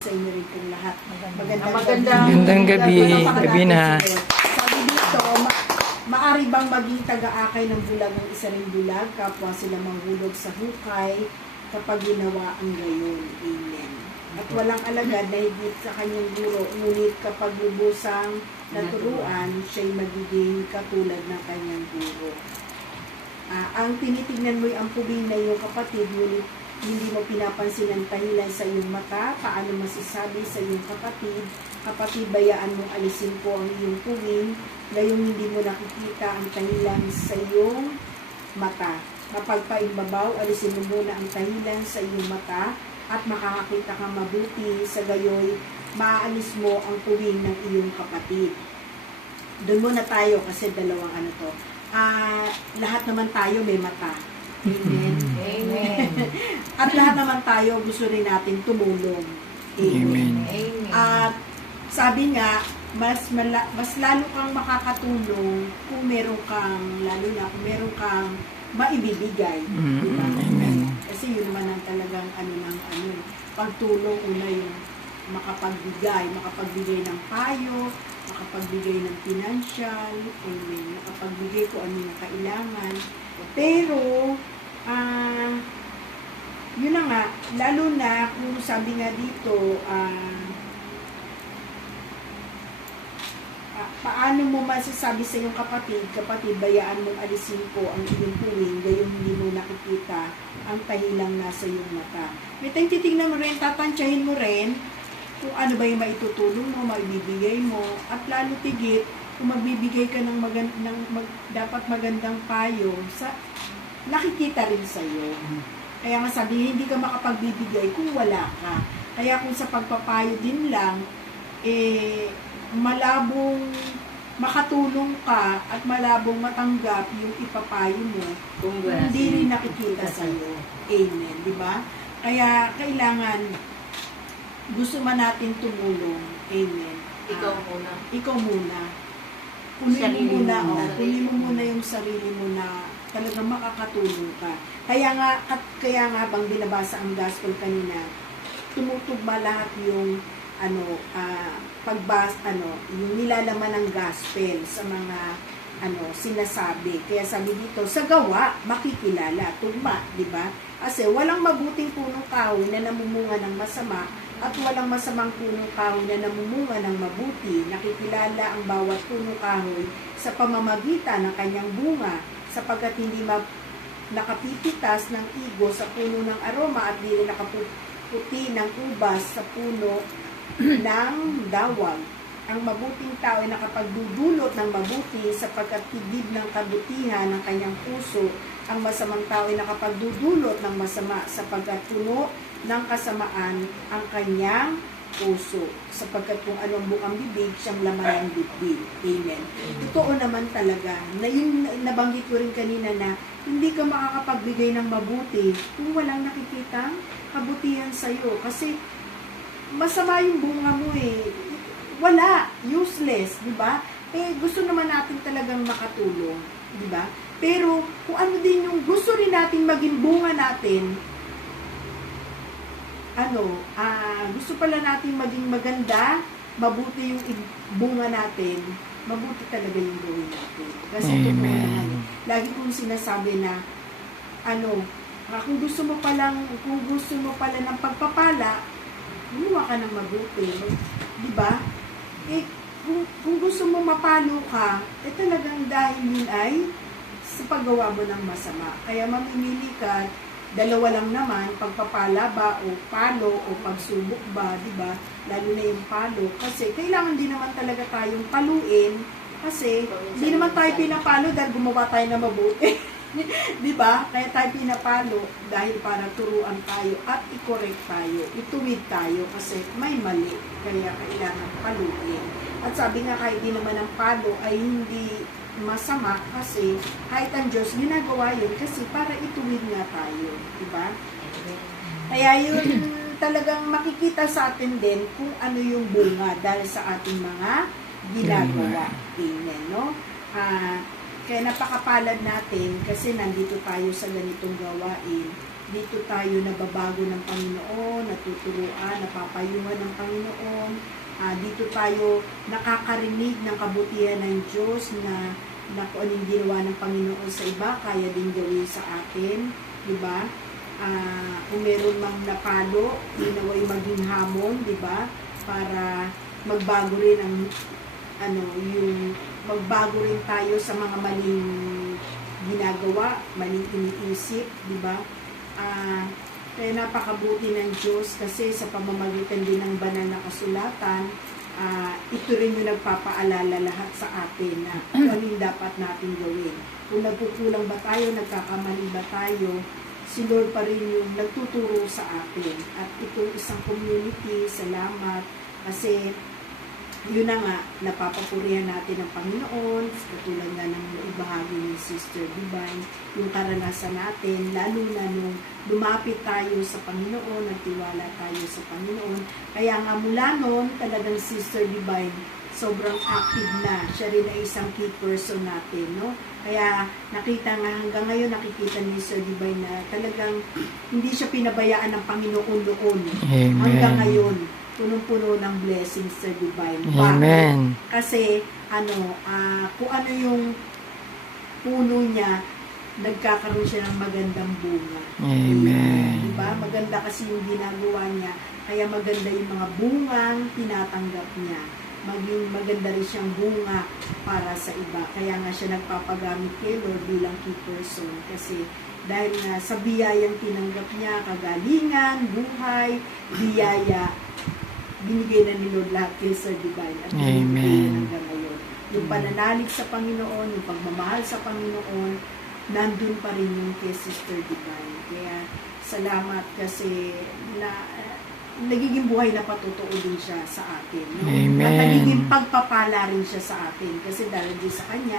sa inyo rin pong lahat. Magandang- Magandang gabi. Napaka Gabi na. Sabi dito, ma- maari bang maging taga-akay ng bulag ng isa ring bulag, kapwa sila manghulog sa hukay kapag ginawa ang gayon. Amen. At walang alagad na higit sa kanyang guro, ngunit kapag lubusang naturuan, siya'y magiging katulad ng kanyang guro. Ah, ang tinitignan mo'y ang pubing na iyong kapatid, ngunit hindi mo pinapansin ang tahilan sa iyong mata, paano masasabi sa iyong kapatid, kapatid bayaan mong alisin ko ang iyong puwing, gayong hindi mo nakikita ang tahilan sa iyong mata. Kapag paimbabaw, alisin mo muna ang tahilan sa iyong mata at makakakita kang mabuti, sa gayoy maaalis mo ang puwing ng iyong kapatid. Doon muna tayo kasi dalawang ano to. Ah, lahat naman tayo may mata. Amen. Amen. At lahat naman tayo gusto rin natin tumulong. Amen. Amen. At sabi nga, mas mala, mas lalo kang makakatulong kung meron kang, lalo na kung meron kang maibibigay. Mm, di ba? amen. Kasi yun naman ang talagang ano ng ano, pagtulong una yung makapagbigay, makapagbigay ng payo, makapagbigay ng financial, amen, makapagbigay kung ano yung kailangan. Pero, ah, yun na nga, lalo na kung sabi nga dito, ah, ah, paano mo masasabi sa iyong kapatid, kapatid, bayaan mong alisin ko ang iyong tuwing, gayong hindi mo nakikita ang tahilang nasa iyong mata. May tayong titignan mo rin, tatansyahin mo rin kung ano ba yung maitutulong mo, maibibigay mo, at lalo tigit, kung magbibigay ka ng, magan- ng mag- dapat magandang payo, sa, nakikita rin sa iyo. Kaya nga sabi, hindi ka makapagbibigay kung wala ka. Kaya kung sa pagpapayo din lang, eh, malabong makatulong ka at malabong matanggap yung ipapayo mo, hindi rin nakikita sa iyo. Amen, di ba? Kaya kailangan gusto man natin tumulong. Amen. Ikaw Ah, muna. ikaw muna. Kunin mo muna, mo oh, kunin mo muna yung sarili mo na talagang makakatulong ka. Kaya nga, at kaya nga bang binabasa ang gospel kanina, tumutugma lahat yung ano, ah, pagbas, ano, yung nilalaman ng gospel sa mga ano, sinasabi. Kaya sabi dito, sa gawa, makikilala, tugma, di ba? Kasi walang mabuting punong kahoy na namumunga ng masama at walang masamang punong kahoy na namumunga ng mabuti. Nakikilala ang bawat punong kahoy sa pamamagitan ng kanyang bunga sapagkat hindi ma nakapipitas ng igo sa puno ng aroma at di rin nakaputi ng ubas sa puno ng dawag. Ang mabuting tao ay nakapagdudulot ng mabuti sapagkat tibid ng kabutihan ng kanyang puso. Ang masamang tao ay nakapagdudulot ng masama sapagkat puno ng kasamaan ang kanyang puso. Sapagkat kung anong bukang bibig, siyang laman ng bibig. Amen. Totoo naman talaga na yung nabanggit ko rin kanina na hindi ka makakapagbigay ng mabuti kung walang nakikitang kabutihan sa'yo. Kasi masama yung bunga mo eh. Wala. Useless. di ba? Eh, gusto naman natin talagang makatulong. di ba? Pero, kung ano din yung gusto rin natin maging bunga natin, ano, ah, gusto pala natin maging maganda, mabuti yung bunga natin, mabuti talaga yung gawin natin. Kasi Amen. naman. Lagi kong sinasabi na, ano, ah, kung gusto mo palang, kung gusto mo pala ng pagpapala, gumawa ka ng mabuti. Di ba? Eh, kung, kung gusto mo mapalo ka, eh talagang dahil yun ay sa paggawa mo ng masama. Kaya mamimili ka, dalawa lang naman, pagpapala ba o palo o pagsubok ba, di ba? Lalo na yung palo. Kasi kailangan din naman talaga tayong paluin kasi hindi naman tayo pinapalo dahil gumawa tayo na mabuti. di ba? Kaya tayo pinapalo dahil para turuan tayo at i-correct tayo, ituwid tayo kasi may mali. Kaya kailangan paluin. At sabi nga kahit di naman ang palo ay hindi masama kasi kahit ang Diyos ginagawa yun kasi para ituwid nga tayo. Di ba? Kaya yun talagang makikita sa atin din kung ano yung bunga dahil sa ating mga ginagawa. Amen, no? Ah, kaya napakapalad natin kasi nandito tayo sa ganitong gawain dito tayo nababago ng Panginoon, natuturuan, napapayungan ng Panginoon. Ah, dito tayo nakakarinig ng kabutihan ng Diyos na, na kung anong ginawa ng Panginoon sa iba, kaya din gawin sa atin. Di ba? Ah, kung meron mang napalo, inaway maging hamon, di ba? Para magbago rin ang ano, yung magbago rin tayo sa mga maling ginagawa, maling iniisip, di ba? Ah, kaya napakabuti ng Diyos kasi sa pamamagitan din ng banal na kasulatan, ah, ito rin yung nagpapaalala lahat sa atin na ano yung dapat natin gawin. Kung nagkukulang ba tayo, nagkakamali ba tayo, si Lord pa rin yung nagtuturo sa atin. At ito isang community, salamat, kasi yun na nga, napapapurihan natin ng Panginoon, katulad nga ng ibahagi ni Sister Divine, yung karanasan natin, lalo na nung lumapit tayo sa Panginoon, nagtiwala tayo sa Panginoon. Kaya nga mula noon, talagang Sister Divine, sobrang active na. Siya rin ay isang key person natin, no? Kaya nakita nga hanggang ngayon, nakikita ni Sister Divine na talagang hindi siya pinabayaan ng Panginoon noon. Hanggang Amen. ngayon, punong-puno ng blessings sa divine. Bakit? Amen. Kasi, ano, ah, kung ano yung puno niya, nagkakaroon siya ng magandang bunga. Amen. Diba? Maganda kasi yung ginagawa niya. Kaya maganda yung mga bungang tinatanggap niya. Maging maganda rin siyang bunga para sa iba. Kaya nga siya nagpapagamit kay Lord bilang key person. Kasi dahil nga sa biyayang tinanggap niya, kagalingan, buhay, biyaya, binigay na ni Lord lahat kay Sir Divine at Amen. hanggang ngayon. Yung pananalig sa Panginoon, yung pagmamahal sa Panginoon, nandun pa rin yung kay Sister Divine. Kaya salamat kasi na nagiging buhay na patotoo din siya sa atin. No? Amen. At nagiging pagpapala rin siya sa atin kasi dahil din sa Kanya,